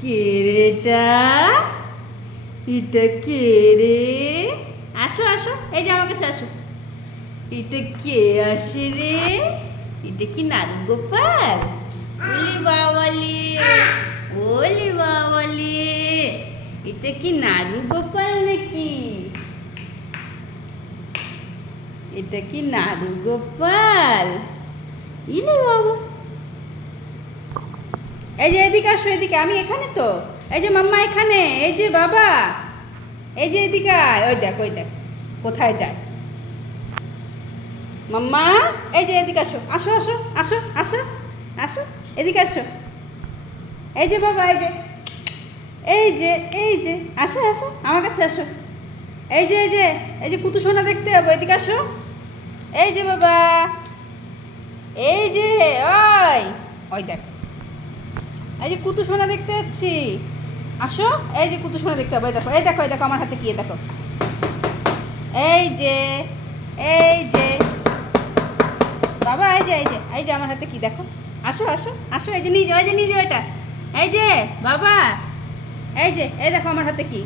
কে রে এটা? এটা কে রে? আসো আসো, এই যে আমার কাছে আসো। এটা কে আসে রে? এটা কি নারু গোপাল? ওলে বাবালে, ওলে বাবালে, এটা কি নারু গোপাল নাকি? এটা কি নারু গোপাল? ইলে বাবা, এই যে এদিকে আসো, এদিকে, আমি এখানে তো। এই যে মাম্মা এখানে, এই যে বাবা, এই যে এদিকে আয়। ওই দেখ, ওই দেখ কোথায় যায় মাম্মা। এই যে এদিকে আসো, আসো আসো আসো আসো আসো, এদিকে আসো। এই যে বাবা, এই যে, এই যে, এই যে, আসো আসো আমার কাছে আসো। এই যে, এই যে, এই যে কুতু সোনা দেখতে যাবো, এদিকে আসো। এই যে বাবা, এই যে, ওই, ওই দেখ, এই যে কুতু সোনা দেখতে যাচ্ছি, আসো। এই যে কুতু সোনা দেখতে হবে, এই দেখো, এই দেখো, এই দেখো আমার হাতে কি, দেখো, এই যে, এই যে বাবা, এই যে, এই যে, এই যে আমার হাতে কি দেখো, আসো আসো আসো, এই যে নিয়ে যাও, এই যে নিয়ে যাও এটা, এই যে বাবা, এই যে, এই দেখো আমার হাতে কি।